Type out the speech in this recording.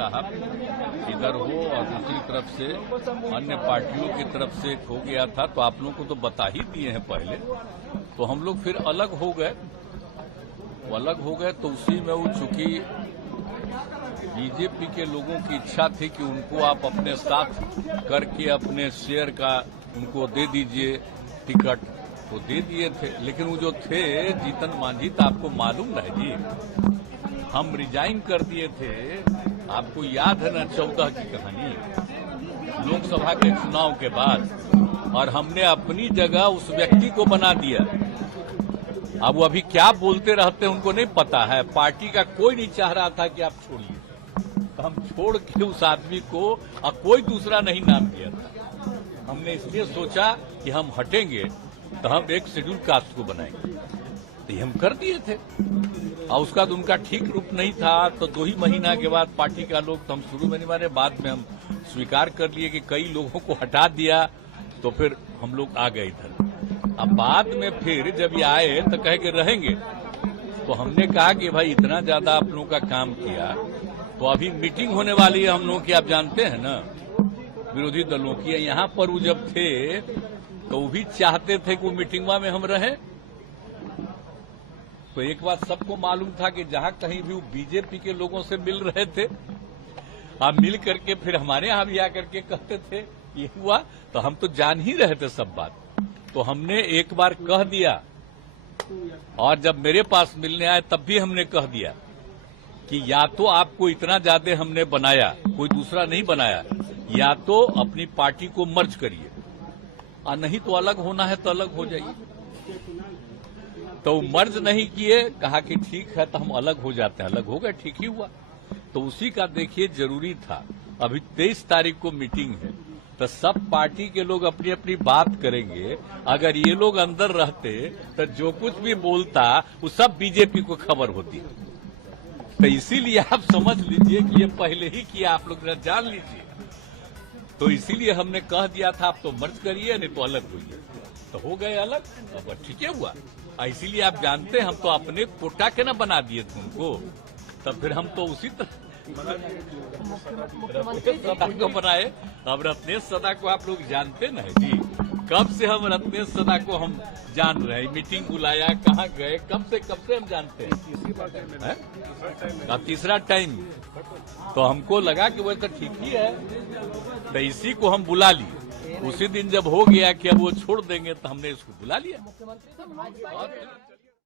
साहब इधर हो और दूसरी तरफ से अन्य पार्टियों की तरफ से हो गया था, तो आप लोगों को तो बता ही दिए हैं पहले। तो हम लोग फिर अलग हो गए, तो उसी में वो चूंकि बीजेपी के लोगों की इच्छा थी कि उनको आप अपने साथ करके अपने शेयर का उनको दे दीजिए टिकट, तो दे दिए थे। लेकिन वो जो थे जीतन मांझी, तो आपको मालूम है जी, हम रिजाइन कर दिए थे। आपको याद है ना 14 की कहानी, लोकसभा के चुनाव के बाद, और हमने अपनी जगह उस व्यक्ति को बना दिया। अब वो अभी क्या बोलते रहते हैं उनको नहीं पता है। पार्टी का कोई नहीं चाह रहा था कि आप छोड़िए, तो हम छोड़ के उस आदमी को और कोई दूसरा नहीं नाम दिया था। हमने इसलिए सोचा कि हम हटेंगे तो हम एक शेड्यूल कास्ट को बनाएंगे, तो ये हम कर दिए थे। और उसका तो उनका ठीक रूप नहीं था, तो 2 ही महीना के बाद पार्टी का लोग, तो हम शुरू में नहीं माने, बाद में हम स्वीकार कर लिए कि कई लोगों को हटा दिया, तो फिर हम लोग आ गए इधर। अब बाद में फिर जब ये आए तो कहे कि रहेंगे, तो हमने कहा कि भाई इतना ज्यादा आप लोगों का काम किया, तो अभी मीटिंग होने वाली है हम लोगों की, आप जानते हैं ना, विरोधी दलों की। यहाँ पर वो जब थे तो वो भी चाहते थे कि वो मीटिंगवा में हम रहें। तो एक बात सबको मालूम था कि जहां कहीं भी वो बीजेपी के लोगों से मिल रहे थे, आप मिल करके फिर हमारे यहां भी आकर के कहते थे ये हुआ, तो हम तो जान ही रहे थे सब बात। तो हमने एक बार कह दिया, और जब मेरे पास मिलने आए तब भी हमने कह दिया कि या तो आपको इतना ज्यादा हमने बनाया, कोई दूसरा नहीं बनाया, या तो अपनी पार्टी को मर्ज करिए, और नहीं तो अलग होना है तो अलग हो जाइए। तो मर्ज नहीं किए, कहा कि ठीक है तो हम अलग हो जाते हैं। अलग हो गए, ठीक ही हुआ। तो उसी का देखिए जरूरी था। अभी 23 तारीख को मीटिंग है, तो सब पार्टी के लोग अपनी अपनी बात करेंगे। अगर ये लोग अंदर रहते तो जो कुछ भी बोलता वो सब बीजेपी को खबर होती। तो इसीलिए आप समझ लीजिए कि ये पहले ही किया, आप लोग जान लीजिए। तो इसीलिए हमने कह दिया था आप तो मर्ज करिए, नहीं तो अलग होइए। तो हो गए अलग, अब ठीक है हुआ। इसीलिए आप जानते हैं हम तो अपने कोटा के ना बना दिए थे उनको, तब फिर हम तो उसी तरह सदा को बनाए। अब रत्नेश सदा को आप लोग जानते ना है जी, कब से हम रत्नेश सदा को हम जान रहे हैं। मीटिंग बुलाया, कहाँ गए, कब से हम जानते हैं। तीसरा टाइम तो हमको लगा कि वो तो ठीक ही है, तो इसी को हम बुला लिए। उसी दिन जब हो गया कि अब वो छोड़ देंगे, तो हमने इसको बुला लिया।